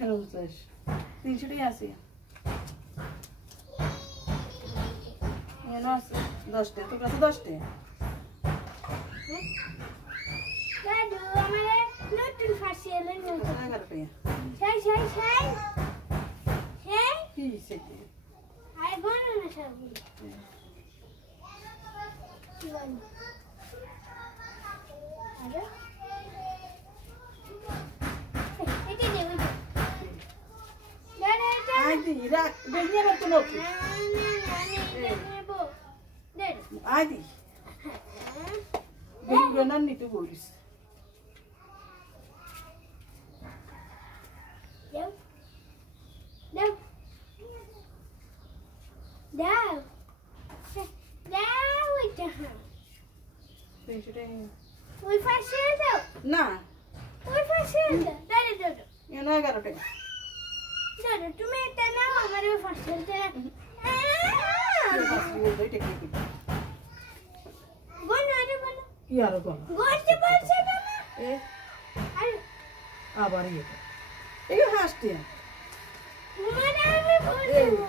50 300 টাকা আছে এনো আছে 10 টাকা তোর কাছে 10 টাকা দাদু আমারে নতুন ফাঁসি এলে 11 টাকা সেই কি সেটি আই বলো না সব কি বল আরে এটা দেব দাদা এটা আই দি রাখ বেরিয়ে না তো লোক নেব দেখ আই দি বেরিয়ে না নিতে বলিস দাও দাও দাও দাও এটা 300 টাকা ওই ফাঁসি দাও না ওই ফাঁসি দাও দাদা দাও এনো 11 টাকা দাদা তুমি এটা নাও আমার ওই ফাঁসি দাও বলো আরে বলো ইয়ার গো গোষ্ঠী বলছে না এ আরে আবার এই হাসতে মানে আমি বলবো